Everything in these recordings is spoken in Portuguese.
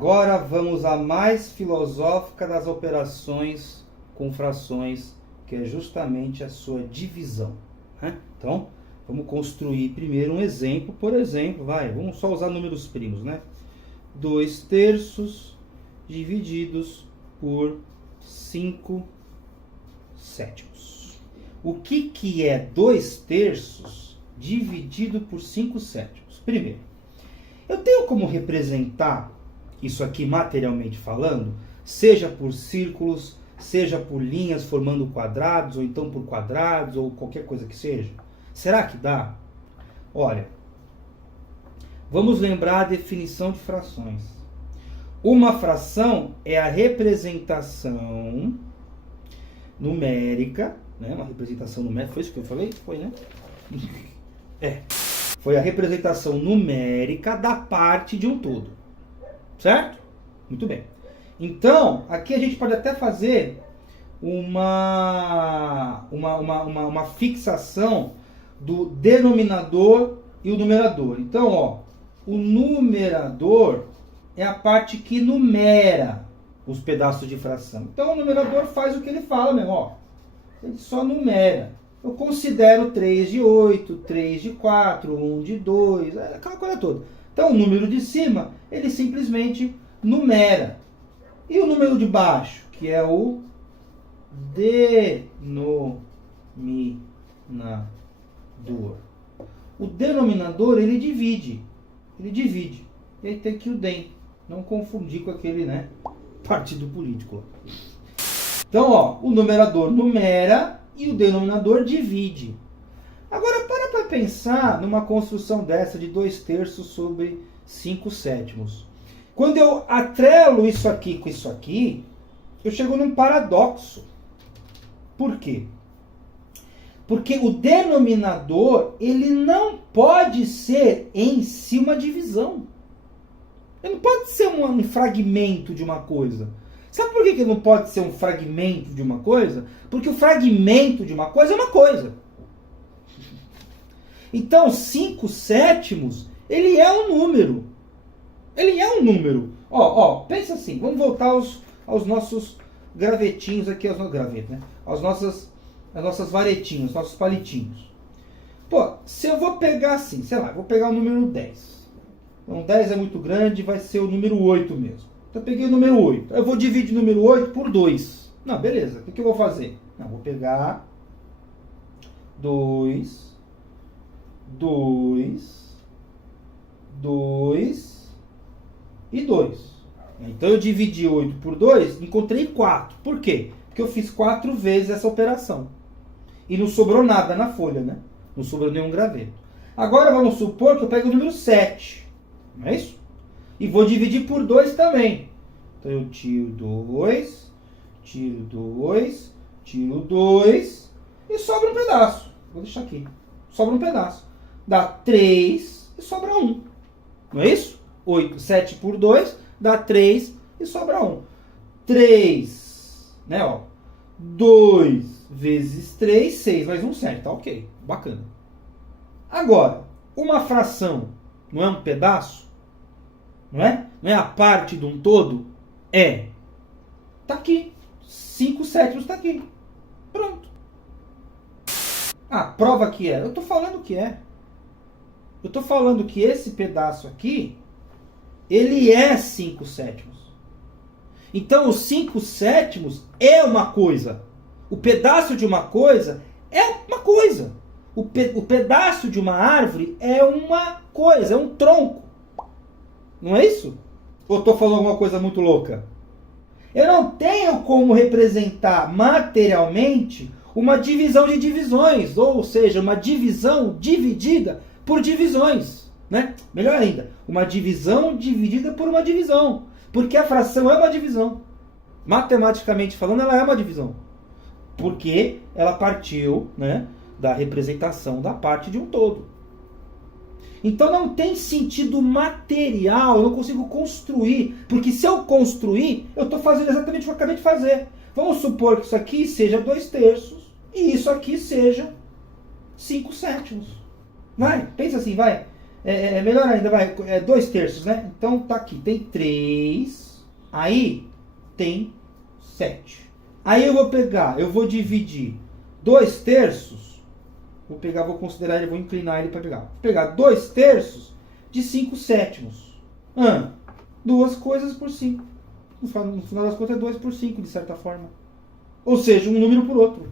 Agora vamos à mais filosófica das operações com frações, que é justamente a sua divisão, né? Então, vamos construir primeiro um exemplo. Por exemplo, vamos só usar números primos, né? 2/3 divididos por 5/7. O que é 2/3 dividido por 5/7? Primeiro, eu tenho como representar isso aqui materialmente falando, seja por círculos, seja por linhas formando quadrados, ou então por quadrados, ou qualquer coisa que seja? Será que dá? Olha, vamos lembrar a definição de frações. Uma fração é a representação numérica, né? Uma representação numérica, foi isso que eu falei? Foi, né? Foi a representação numérica da parte de um todo. Certo? Muito bem. Então, aqui a gente pode até fazer uma fixação do denominador e o numerador. Então, ó, o numerador é a parte que numera os pedaços de fração. Então, o numerador faz o que ele fala mesmo, ó. Ele só numera. Eu considero 3 de 8, 3 de 4, 1 de 2, aquela coisa toda. Então, o número de cima, ele simplesmente numera. E o número de baixo, que é o denominador. O denominador, ele divide. Ele divide. E aí tem aqui o DEM. Não confundir com aquele, né, partido político. Então, ó, o numerador numera e o denominador divide. Agora, para pensar numa construção dessa de 2/3 sobre 5/7. Quando eu atrelo isso aqui com isso aqui, eu chego num paradoxo. Por quê? Porque o denominador, ele não pode ser em si uma divisão. Ele não pode ser um fragmento de uma coisa. Sabe por que ele não pode ser um fragmento de uma coisa? Porque o fragmento de uma coisa é uma coisa. Então, 5/7, ele é um número. Ele é um número. Ó, pensa assim, vamos voltar aos nossos gravetinhos aqui, as nossas varetinhas, nossos palitinhos. Pô, se eu vou pegar assim, sei lá, vou pegar o número 10. Então, 10 é muito grande, vai ser o número 8 mesmo. Então, eu peguei o número 8. Eu vou dividir o número 8 por 2. Não, beleza. O que eu vou fazer? Não, vou pegar 2 e 2. Então, eu dividi 8 por 2, encontrei 4. Por quê? Porque eu fiz 4 vezes essa operação. E não sobrou nada na folha, né? Não sobrou nenhum graveto. Agora, vamos supor que eu pego o número 7. Não é isso? E vou dividir por 2 também. Então, eu tiro 2, tiro 2, tiro 2 e sobra um pedaço. Vou deixar aqui. Sobra um pedaço. Dá 3 e sobra 1. Não é isso? 7 por 2 dá 3 e sobra 1. 3, né, ó. 2 vezes 3, 6 mais 1, 7. Tá ok. Bacana. Agora, uma fração não é um pedaço? Não é? Não é a parte de um todo? É. Tá aqui. 5/7 está aqui. Pronto. Ah, prova que é. Eu tô falando que é. Eu tô falando que esse pedaço aqui, ele é 5/7. Então, os 5/7 é uma coisa. O pedaço de uma coisa é uma coisa. O pedaço de uma árvore é uma coisa, é um tronco. Não é isso? Ou estou falando alguma coisa muito louca? Eu não tenho como representar materialmente uma divisão de divisões, ou seja, uma divisão dividida por divisões, né? Melhor ainda, uma divisão dividida por uma divisão, porque a fração é uma divisão. Matematicamente falando, ela é uma divisão, porque ela partiu, né, da representação da parte de um todo. Então não tem sentido material, eu não consigo construir, porque se eu construir, eu estou fazendo exatamente o que eu acabei de fazer. Vamos supor que isso aqui seja 2/3 e isso aqui seja 5/7. Vai, pensa assim, vai. melhor ainda, vai. 2 terços, né? Então tá aqui, tem 3, aí tem 7. Aí eu vou dividir 2 terços, vou considerar ele, vou inclinar ele para pegar. Vou pegar 2 terços de 5 sétimos. 2 coisas por 5. No final das contas é 2 por 5, de certa forma. Ou seja, um número por outro.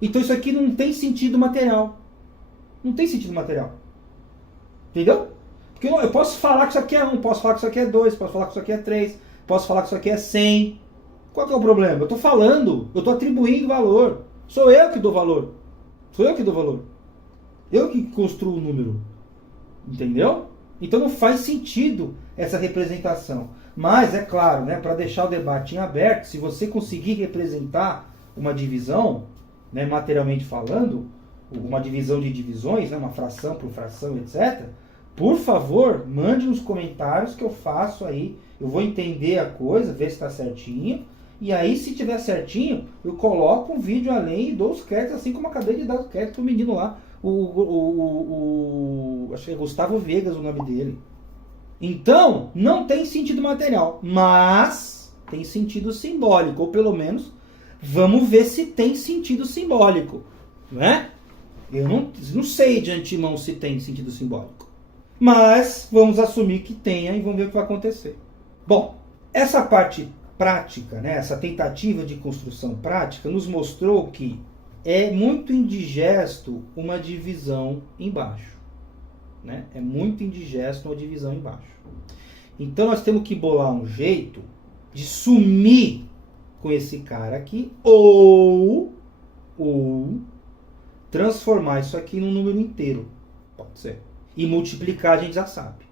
Então isso aqui não tem sentido material. Não tem sentido material. Entendeu? Porque eu posso falar que isso aqui é 1, posso falar que isso aqui é 2, posso falar que isso aqui é 3, posso falar que isso aqui é 100. Qual que é o problema? Eu estou falando, eu estou atribuindo valor. Sou eu que dou valor. Eu que construo o número. Entendeu? Então não faz sentido essa representação. Mas, é claro, né, para deixar o debate em aberto, se você conseguir representar uma divisão, né, materialmente falando, uma divisão de divisões, né, uma fração por fração, etc., por favor, mande nos comentários que eu faço aí. Eu vou entender a coisa, ver se está certinho. E aí, se tiver certinho, eu coloco um vídeo além e dou os créditos, assim como acabei de dar os créditos pro menino lá. Acho que é Gustavo Vegas o nome dele. Então, não tem sentido material, mas tem sentido simbólico. Ou pelo menos, vamos ver se tem sentido simbólico. Né? Eu não sei de antemão se tem sentido simbólico. Mas vamos assumir que tenha e vamos ver o que vai acontecer. Bom, essa parte prática, né, essa tentativa de construção prática, nos mostrou que é muito indigesto uma divisão embaixo. Né? É muito indigesto uma divisão embaixo. Então nós temos que bolar um jeito de sumir com esse cara aqui ou transformar isso aqui num número inteiro. Pode ser. E multiplicar a gente já sabe.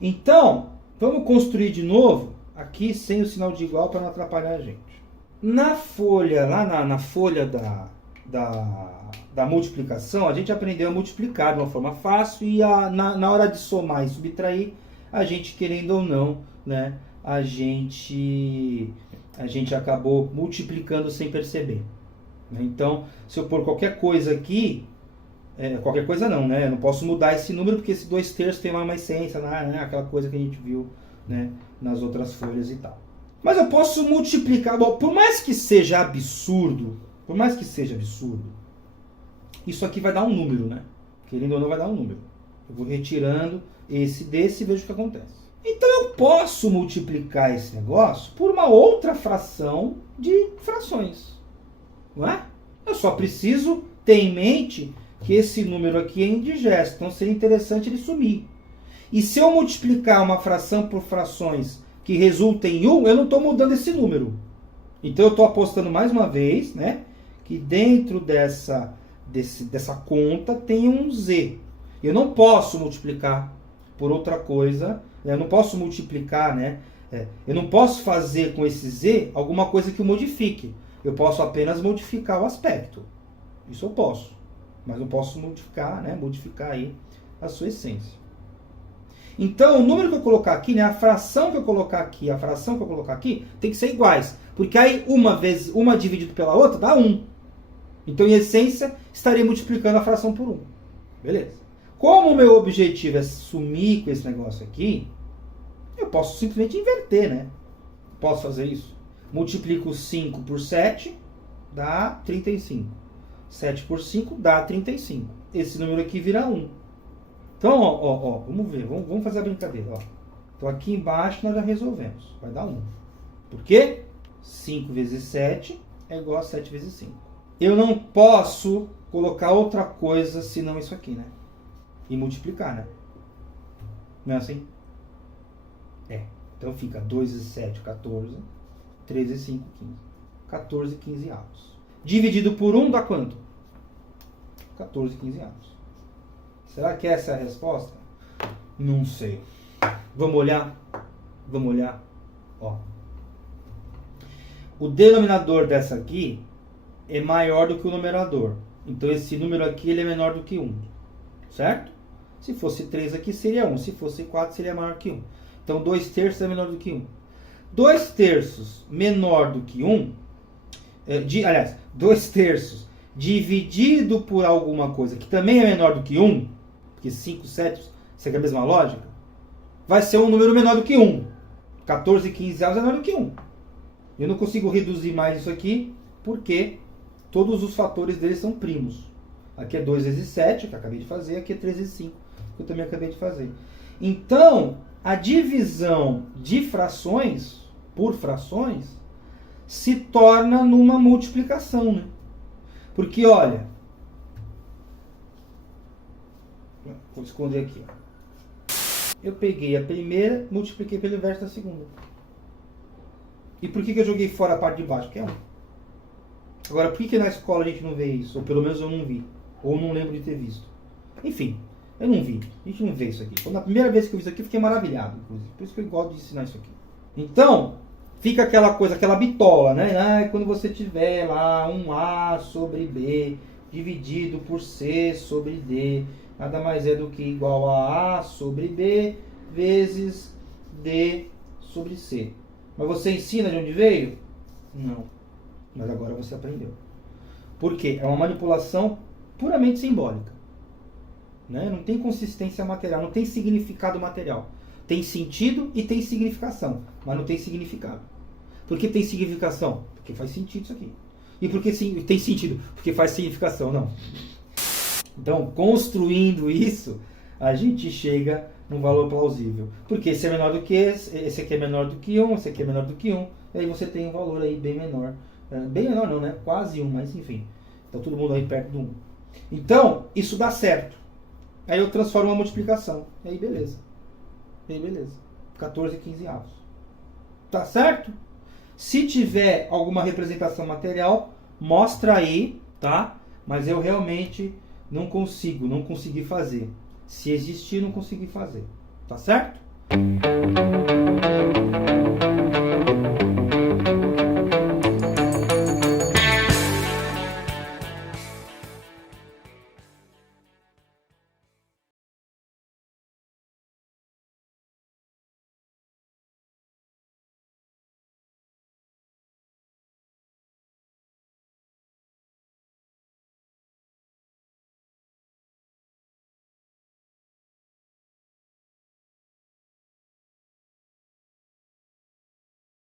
Então, vamos construir de novo aqui sem o sinal de igual para não atrapalhar a gente. Na folha, lá na folha da multiplicação, a gente aprendeu a multiplicar de uma forma fácil e na hora de somar e subtrair, a gente, querendo ou não, né, a gente acabou multiplicando sem perceber. Então, se eu pôr qualquer coisa aqui, qualquer coisa não, né? Eu não posso mudar esse número porque esse 2 terços tem lá uma essência, né? Aquela coisa que a gente viu, né, nas outras folhas e tal. Mas eu posso multiplicar, bom, por mais que seja absurdo, isso aqui vai dar um número, né? Querendo ou não vai dar um número. Eu vou retirando esse desse e vejo o que acontece. Então eu posso multiplicar esse negócio por uma outra fração de frações. Não é? Eu só preciso ter em mente que esse número aqui é indigesto, então seria interessante ele sumir. E se eu multiplicar uma fração por frações que resultem em 1, eu não estou mudando esse número. Então eu estou apostando mais uma vez, né, que dentro dessa conta tem um z. Eu não posso multiplicar por outra coisa, eu não posso multiplicar, né, eu não posso fazer com esse z alguma coisa que o modifique. Eu posso apenas modificar o aspecto. Isso eu posso. Mas não posso modificar, né, modificar aí a sua essência. Então, o número que eu colocar aqui, né, a fração que eu colocar aqui, a fração que eu colocar aqui, tem que ser iguais. Porque aí, uma dividido pela outra, dá 1. Então, em essência, estarei multiplicando a fração por 1. Beleza. Como o meu objetivo é sumir com esse negócio aqui, eu posso simplesmente inverter, né? Posso fazer isso. Multiplico 5 por 7, dá 35. 7 por 5 dá 35. Esse número aqui vira 1. Então, ó, vamos ver, vamos fazer a brincadeira. Ó. Então, aqui embaixo nós já resolvemos. Vai dar 1. Por quê? 5 vezes 7 é igual a 7 vezes 5. Eu não posso colocar outra coisa senão isso aqui, né? E multiplicar, né? Não é assim? Então fica 2 vezes 7, 14. 3 vezes 5, 15. 14, 15 avos. Dividido por 1 dá quanto? 14, 15 avos. Será que essa é a resposta? Não sei. Vamos olhar? Vamos olhar? Ó. O denominador dessa aqui é maior do que o numerador. Então esse número aqui ele é menor do que 1. Certo? Se fosse 3 aqui seria 1. Se fosse 4 seria maior que 1. Então 2 terços é menor do que 1. 2 terços menor do que 1. 2 terços dividido por alguma coisa que também é menor do que 1. Porque 5 Segue a mesma lógica? Vai ser um número menor do que 1. 14 e 15 avos é menor do que 1. Eu não consigo reduzir mais isso aqui, porque todos os fatores deles são primos. Aqui é 2 vezes 7, que eu acabei de fazer. Aqui é 3 vezes 5, que eu também acabei de fazer. Então, a divisão de frações por frações se torna numa multiplicação, né? Porque, olha, vou esconder aqui, ó. Eu peguei a primeira, multipliquei pelo inverso da segunda. E por que eu joguei fora a parte de baixo? Que é 1. Agora, por que na escola a gente não vê isso? Ou pelo menos eu não vi. Ou não lembro de ter visto. Enfim, eu não vi. A gente não vê isso aqui. Quando a primeira vez que eu vi isso aqui, eu fiquei maravilhado, inclusive. Por isso que eu gosto de ensinar isso aqui. Então, fica aquela coisa, aquela bitola, né? Quando você tiver lá um A sobre B dividido por C sobre D, nada mais é do que igual a A sobre B vezes D sobre C. Mas você ensina de onde veio? Não. Mas agora você aprendeu. Por quê? É uma manipulação puramente simbólica. Né? Não tem consistência material, não tem significado material. Tem sentido e tem significação, mas não tem significado. Por que tem significação? Porque faz sentido isso aqui. E por que tem sentido? Porque faz significação, não. Então, construindo isso, a gente chega num valor plausível. Porque esse é menor do que esse aqui é menor do que 1, esse aqui é menor do que 1, e aí você tem um valor aí bem menor. Bem menor não, né? Quase 1, mas enfim. Então todo mundo aí perto do 1. Então, isso dá certo. Aí eu transformo uma multiplicação. E aí beleza. 14 e 15 avos. Tá certo? Se tiver alguma representação material, mostra aí, tá? Mas eu realmente não consegui fazer. Se existir, não consegui fazer. Tá certo?